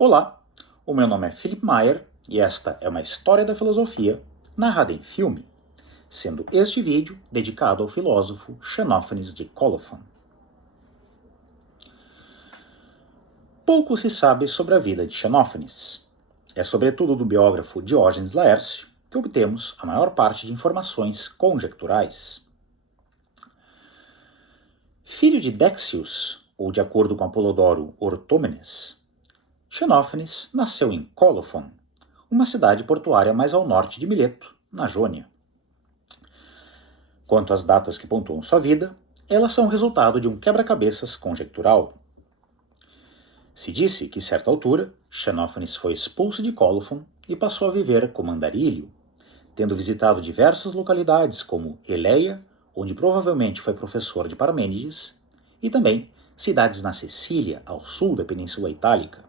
Olá, o meu nome é Philip Meyer e esta é uma história da filosofia narrada em filme, sendo este vídeo dedicado ao filósofo Xenófanes de Colophon. Pouco se sabe sobre a vida de Xenófanes. É sobretudo do biógrafo Diógenes Laércio que obtemos a maior parte de informações conjecturais. Filho de Déxios, ou de acordo com Apolodoro, Ortômenes, Xenófanes nasceu em Colophon, uma cidade portuária mais ao norte de Mileto, na Jônia. Quanto às datas que pontuam sua vida, elas são resultado de um quebra-cabeças conjectural. Se disse que, certa altura, Xenófanes foi expulso de Colophon e passou a viver como andarilho, tendo visitado diversas localidades como Eleia, onde provavelmente foi professor de Parmênides, e também cidades na Sicília, ao sul da Península Itálica.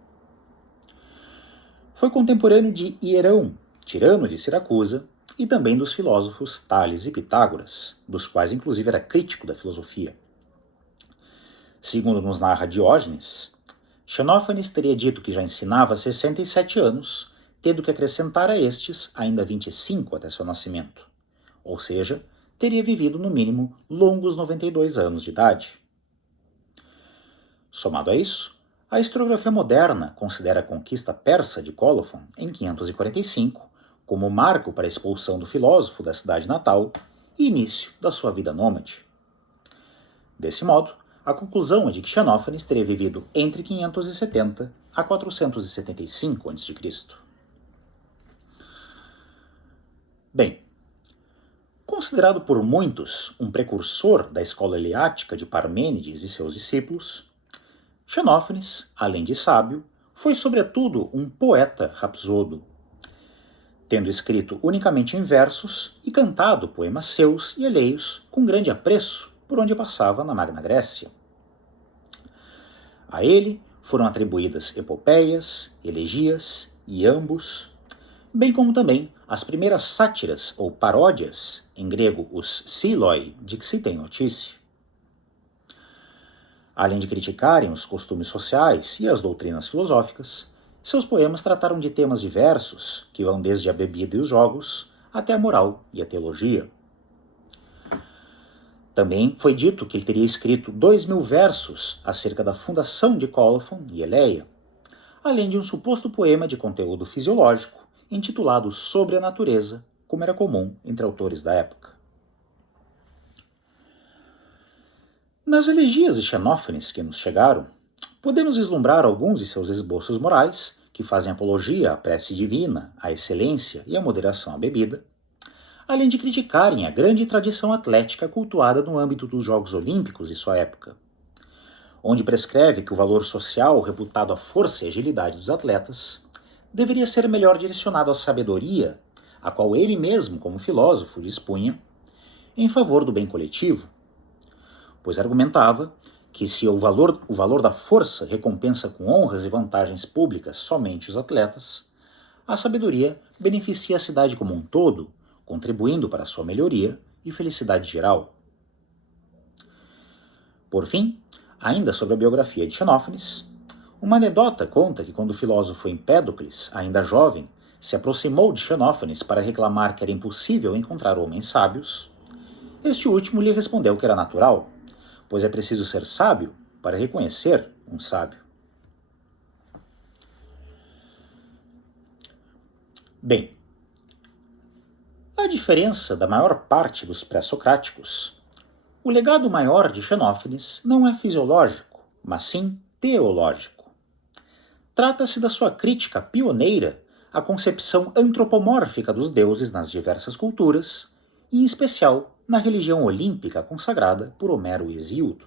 Foi contemporâneo de Hierão, tirano de Siracusa, e também dos filósofos Tales e Pitágoras, dos quais inclusive era crítico da filosofia. Segundo nos narra Diógenes, Xenófanes teria dito que já ensinava há 67 anos, tendo que acrescentar a estes ainda 25 até seu nascimento. Ou seja, teria vivido no mínimo longos 92 anos de idade. Somado a isso, a historiografia moderna considera a conquista persa de Colophon, em 545, como marco para a expulsão do filósofo da cidade natal e início da sua vida nômade. Desse modo, a conclusão é de que Xenófanes teria vivido entre 570 a 475 a.C. Bem, considerado por muitos um precursor da escola eleática de Parmênides e seus discípulos, Xenófanes, além de sábio, foi sobretudo um poeta rapsodo, tendo escrito unicamente em versos e cantado poemas seus e alheios com grande apreço por onde passava na Magna Grécia. A ele foram atribuídas epopeias, elegias, iambos, bem como também as primeiras sátiras ou paródias, em grego os siloi, de que se tem notícia. Além de criticarem os costumes sociais e as doutrinas filosóficas, seus poemas trataram de temas diversos, que vão desde a bebida e os jogos até a moral e a teologia. Também foi dito que ele teria escrito 2.000 versos acerca da fundação de Colophon e Eleia, além de um suposto poema de conteúdo fisiológico intitulado Sobre a Natureza, como era comum entre autores da época. Nas elegias de Xenófanes que nos chegaram, podemos vislumbrar alguns de seus esboços morais, que fazem apologia à prece divina, à excelência e à moderação à bebida, além de criticarem a grande tradição atlética cultuada no âmbito dos Jogos Olímpicos de sua época, onde prescreve que o valor social reputado à força e agilidade dos atletas deveria ser melhor direcionado à sabedoria, a qual ele mesmo, como filósofo, dispunha, em favor do bem coletivo, pois argumentava que se o valor da força recompensa com honras e vantagens públicas somente os atletas, a sabedoria beneficia a cidade como um todo, contribuindo para sua melhoria e felicidade geral. Por fim, ainda sobre a biografia de Xenófanes, uma anedota conta que quando o filósofo Empédocles, ainda jovem, se aproximou de Xenófanes para reclamar que era impossível encontrar homens sábios, este último lhe respondeu que era natural, pois é preciso ser sábio para reconhecer um sábio. Bem, a diferença da maior parte dos pré-socráticos, o legado maior de Xenófanes não é fisiológico, mas sim teológico. Trata-se da sua crítica pioneira à concepção antropomórfica dos deuses nas diversas culturas, e em especial na religião olímpica consagrada por Homero e Hesíodo.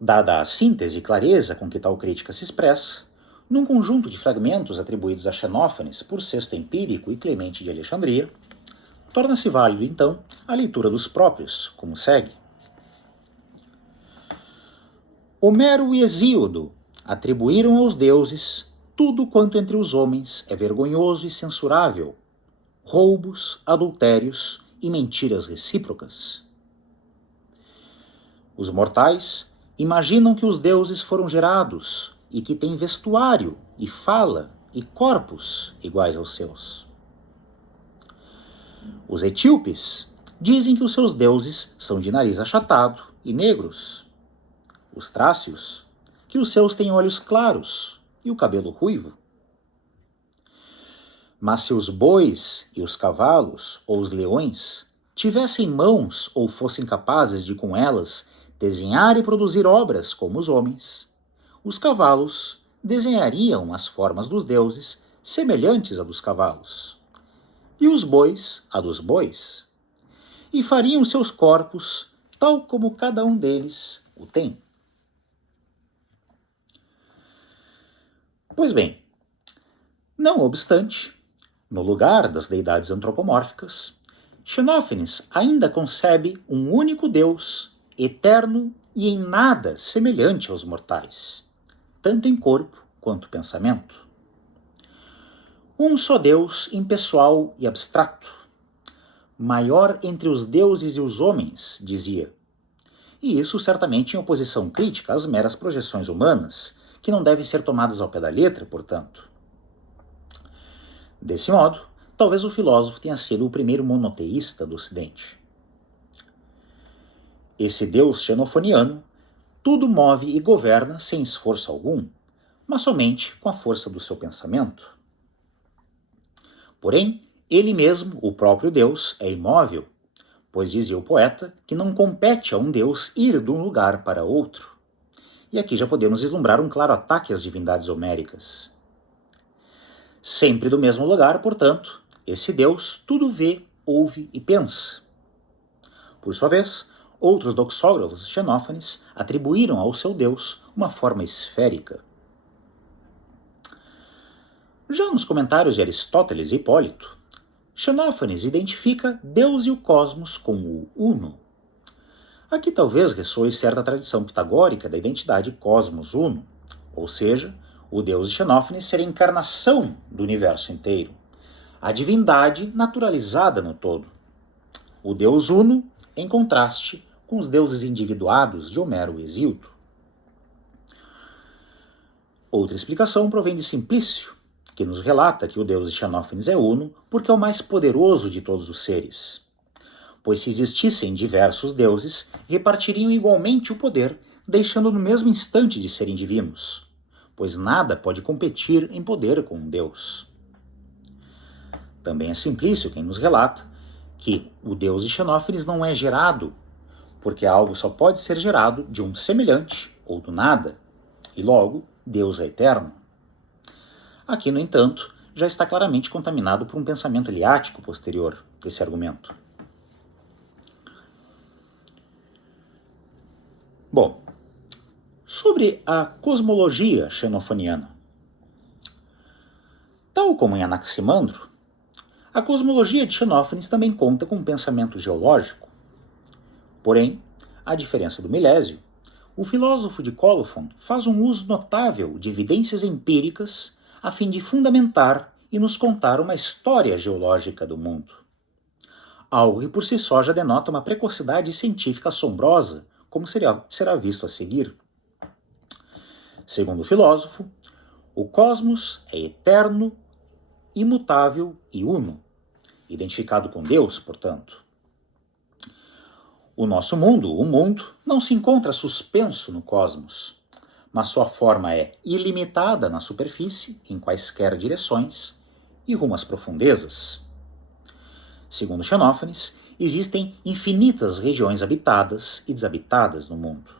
Dada a síntese e clareza com que tal crítica se expressa, num conjunto de fragmentos atribuídos a Xenófanes por Sexto Empírico e Clemente de Alexandria, torna-se válido, então, a leitura dos próprios, como segue. Homero e Hesíodo atribuíram aos deuses tudo quanto entre os homens é vergonhoso e censurável, roubos, adultérios e mentiras recíprocas. Os mortais imaginam que os deuses foram gerados, e que tem vestuário e fala e corpos iguais aos seus. Os etíopes dizem que os seus deuses são de nariz achatado e negros. Os trácios, que os seus têm olhos claros e o cabelo ruivo. Mas se os bois e os cavalos ou os leões tivessem mãos ou fossem capazes de com elas desenhar e produzir obras como os homens, os cavalos desenhariam as formas dos deuses semelhantes à dos cavalos, e os bois a dos bois, e fariam seus corpos tal como cada um deles o tem. Pois bem, não obstante, no lugar das deidades antropomórficas, Xenófanes ainda concebe um único Deus, eterno e em nada semelhante aos mortais, tanto em corpo quanto pensamento. Um só Deus impessoal e abstrato, maior entre os deuses e os homens, dizia. E isso certamente em oposição crítica às meras projeções humanas, que não devem ser tomadas ao pé da letra, portanto. Desse modo, talvez o filósofo tenha sido o primeiro monoteísta do Ocidente. Esse Deus xenofoniano tudo move e governa sem esforço algum, mas somente com a força do seu pensamento. Porém, ele mesmo, o próprio Deus, é imóvel, pois dizia o poeta que não compete a um Deus ir de um lugar para outro. E aqui já podemos vislumbrar um claro ataque às divindades homéricas. Sempre do mesmo lugar, portanto, esse Deus tudo vê, ouve e pensa. Por sua vez, outros doxógrafos xenófanes atribuíram ao seu Deus uma forma esférica. Já nos comentários de Aristóteles e Hipólito, Xenófanes identifica Deus e o cosmos como o uno. Aqui talvez ressoe certa tradição pitagórica da identidade cosmos-uno, ou seja, o Deus de Xenófanes ser a encarnação do universo inteiro, a divindade naturalizada no todo. O Deus uno em contraste com os deuses individuados de Homero o Hesíodo. Outra explicação provém de Simplício, que nos relata que o Deus de Xenófanes é uno porque é o mais poderoso de todos os seres. Pois se existissem diversos deuses, repartiriam igualmente o poder, deixando no mesmo instante de serem divinos, pois nada pode competir em poder com um Deus. Também é Simplício quem nos relata que o Deus de Xenófanes não é gerado, porque algo só pode ser gerado de um semelhante ou do nada, e logo Deus é eterno. Aqui, no entanto, já está claramente contaminado por um pensamento eliático posterior desse argumento. Bom, sobre a cosmologia xenofoniana. Tal como em Anaximandro, a cosmologia de Xenófanes também conta com um pensamento geológico. Porém, à diferença do Milésio, o filósofo de Colophon faz um uso notável de evidências empíricas a fim de fundamentar e nos contar uma história geológica do mundo. Algo que por si só já denota uma precocidade científica assombrosa, como será visto a seguir. Segundo o filósofo, o cosmos é eterno, imutável e uno, identificado com Deus, portanto. O nosso mundo, o mundo, não se encontra suspenso no cosmos, mas sua forma é ilimitada na superfície, em quaisquer direções, e rumo às profundezas. Segundo Xenófanes, existem infinitas regiões habitadas e desabitadas no mundo.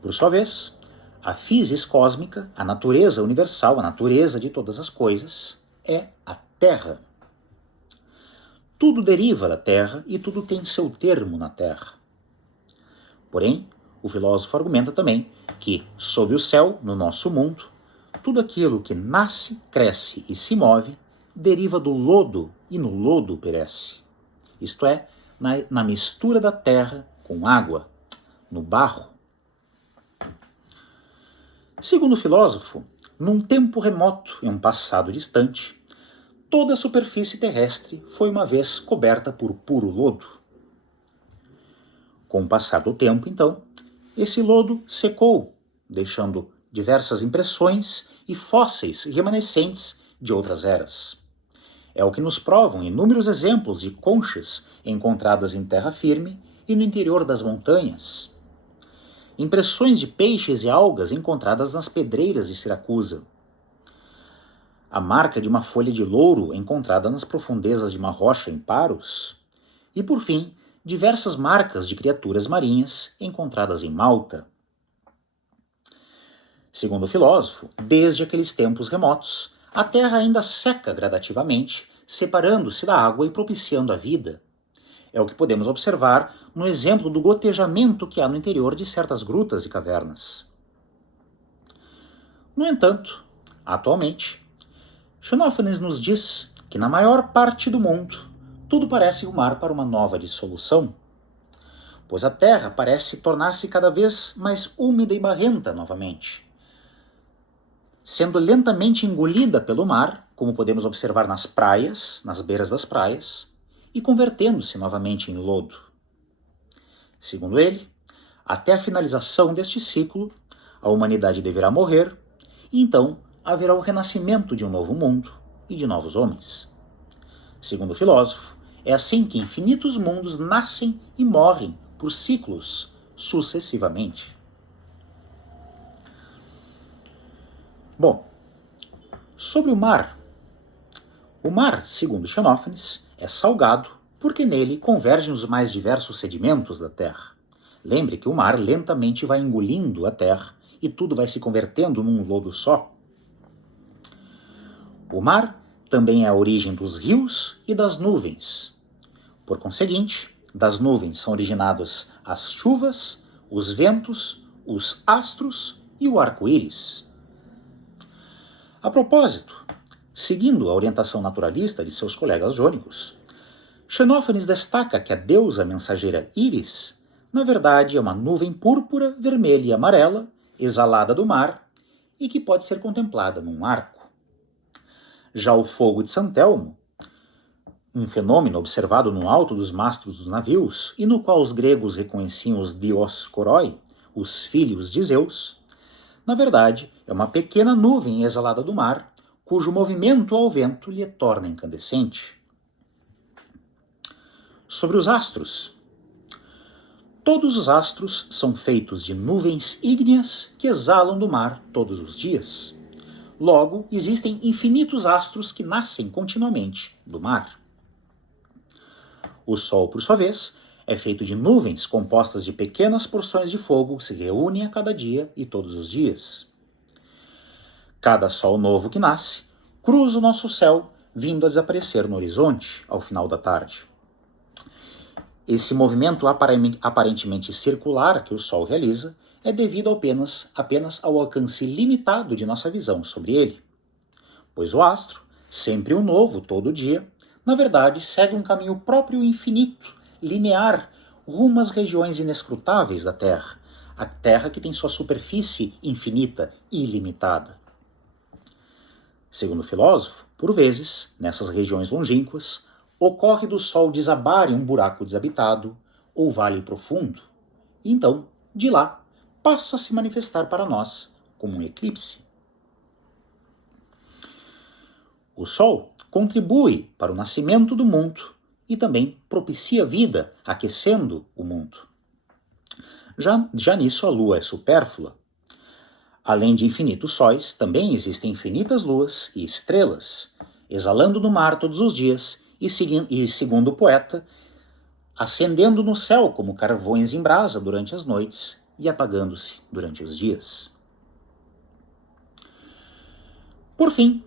Por sua vez, a physis cósmica, a natureza universal, a natureza de todas as coisas, é a Terra. Tudo deriva da Terra e tudo tem seu termo na Terra. Porém, o filósofo argumenta também que, sob o céu, no nosso mundo, tudo aquilo que nasce, cresce e se move deriva do lodo e no lodo perece. Isto é, na mistura da terra com água, no barro. Segundo o filósofo, num tempo remoto e um passado distante, toda a superfície terrestre foi uma vez coberta por puro lodo. Com o passar do tempo, então, esse lodo secou, deixando diversas impressões e fósseis remanescentes de outras eras. É o que nos provam inúmeros exemplos de conchas encontradas em terra firme e no interior das montanhas. Impressões de peixes e algas encontradas nas pedreiras de Siracusa. A marca de uma folha de louro encontrada nas profundezas de uma rocha em Paros. E, por fim, diversas marcas de criaturas marinhas encontradas em Malta. Segundo o filósofo, desde aqueles tempos remotos, a terra ainda seca gradativamente, separando-se da água e propiciando a vida. É o que podemos observar no exemplo do gotejamento que há no interior de certas grutas e cavernas. No entanto, atualmente, Xenófanes nos diz que na maior parte do mundo, tudo parece rumar para uma nova dissolução, pois a terra parece tornar-se cada vez mais úmida e barrenta novamente, sendo lentamente engolida pelo mar, como podemos observar nas praias, nas beiras das praias, e convertendo-se novamente em lodo. Segundo ele, até a finalização deste ciclo, a humanidade deverá morrer, e então haverá o renascimento de um novo mundo e de novos homens. Segundo o filósofo, é assim que infinitos mundos nascem e morrem por ciclos sucessivamente. Bom, sobre o mar. O mar, segundo Xenófanes, é salgado porque nele convergem os mais diversos sedimentos da Terra. Lembre que o mar lentamente vai engolindo a Terra e tudo vai se convertendo num lodo só. O mar também é a origem dos rios e das nuvens. Por conseguinte, das nuvens são originadas as chuvas, os ventos, os astros e o arco-íris. A propósito, seguindo a orientação naturalista de seus colegas jônicos, Xenófanes destaca que a deusa mensageira Íris, na verdade, é uma nuvem púrpura, vermelha e amarela, exalada do mar, e que pode ser contemplada num arco. Já o fogo de Santelmo, um fenômeno observado no alto dos mastros dos navios e no qual os gregos reconheciam os Dioscoroi, os filhos de Zeus, na verdade, é uma pequena nuvem exalada do mar, cujo movimento ao vento lhe torna incandescente. Sobre os astros. Todos os astros são feitos de nuvens ígneas que exalam do mar todos os dias. Logo, existem infinitos astros que nascem continuamente do mar. O Sol, por sua vez, é feito de nuvens compostas de pequenas porções de fogo que se reúnem a cada dia e todos os dias. Cada sol novo que nasce cruza o nosso céu, vindo a desaparecer no horizonte ao final da tarde. Esse movimento aparentemente circular que o Sol realiza é devido apenas ao alcance limitado de nossa visão sobre ele, pois o astro, sempre um novo todo dia, na verdade segue um caminho próprio e infinito, linear, rumo às regiões inescrutáveis da Terra, a Terra que tem sua superfície infinita e ilimitada. Segundo o filósofo, por vezes, nessas regiões longínquas, ocorre do Sol desabar em um buraco desabitado ou vale profundo, e então, de lá, passa a se manifestar para nós como um eclipse. O Sol contribui para o nascimento do mundo e também propicia vida, aquecendo o mundo. Já nisso a Lua é supérflua. Além de infinitos sóis, também existem infinitas luas e estrelas, exalando no mar todos os dias e, segundo o poeta, acendendo no céu como carvões em brasa durante as noites e apagando-se durante os dias. Por fim,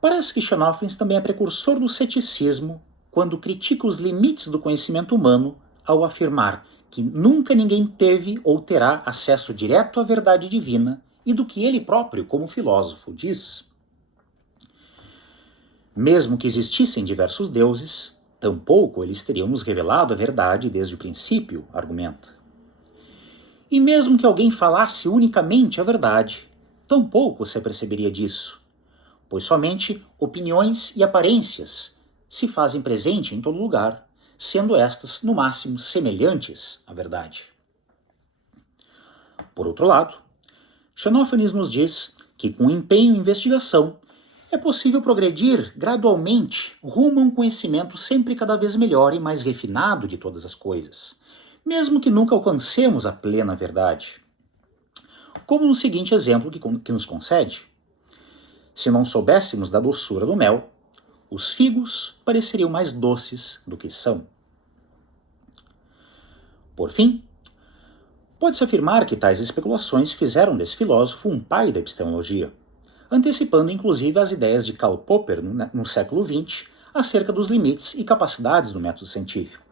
parece que Xenófanes também é precursor do ceticismo quando critica os limites do conhecimento humano ao afirmar que nunca ninguém teve ou terá acesso direto à verdade divina e do que ele próprio, como filósofo, diz. Mesmo que existissem diversos deuses, tampouco eles teriam nos revelado a verdade desde o princípio, argumenta. E mesmo que alguém falasse unicamente a verdade, tampouco se perceberia disso, pois somente opiniões e aparências se fazem presente em todo lugar, sendo estas, no máximo, semelhantes à verdade. Por outro lado, Xenófanes nos diz que, com empenho e investigação, é possível progredir gradualmente rumo a um conhecimento sempre cada vez melhor e mais refinado de todas as coisas, mesmo que nunca alcancemos a plena verdade. Como no seguinte exemplo que nos concede: se não soubéssemos da doçura do mel, os figos pareceriam mais doces do que são. Por fim, pode-se afirmar que tais especulações fizeram desse filósofo um pai da epistemologia, antecipando inclusive as ideias de Karl Popper no século XX acerca dos limites e capacidades do método científico.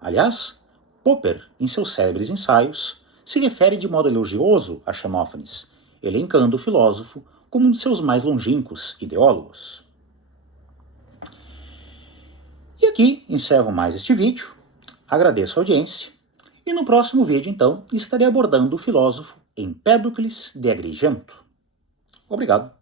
Aliás, Popper, em seus célebres ensaios, se refere de modo elogioso a Xenófanes, elencando o filósofo como um de seus mais longínquos ideólogos. E aqui encerro mais este vídeo, agradeço a audiência, e no próximo vídeo, então, estarei abordando o filósofo Empédocles de Agrigento. Obrigado.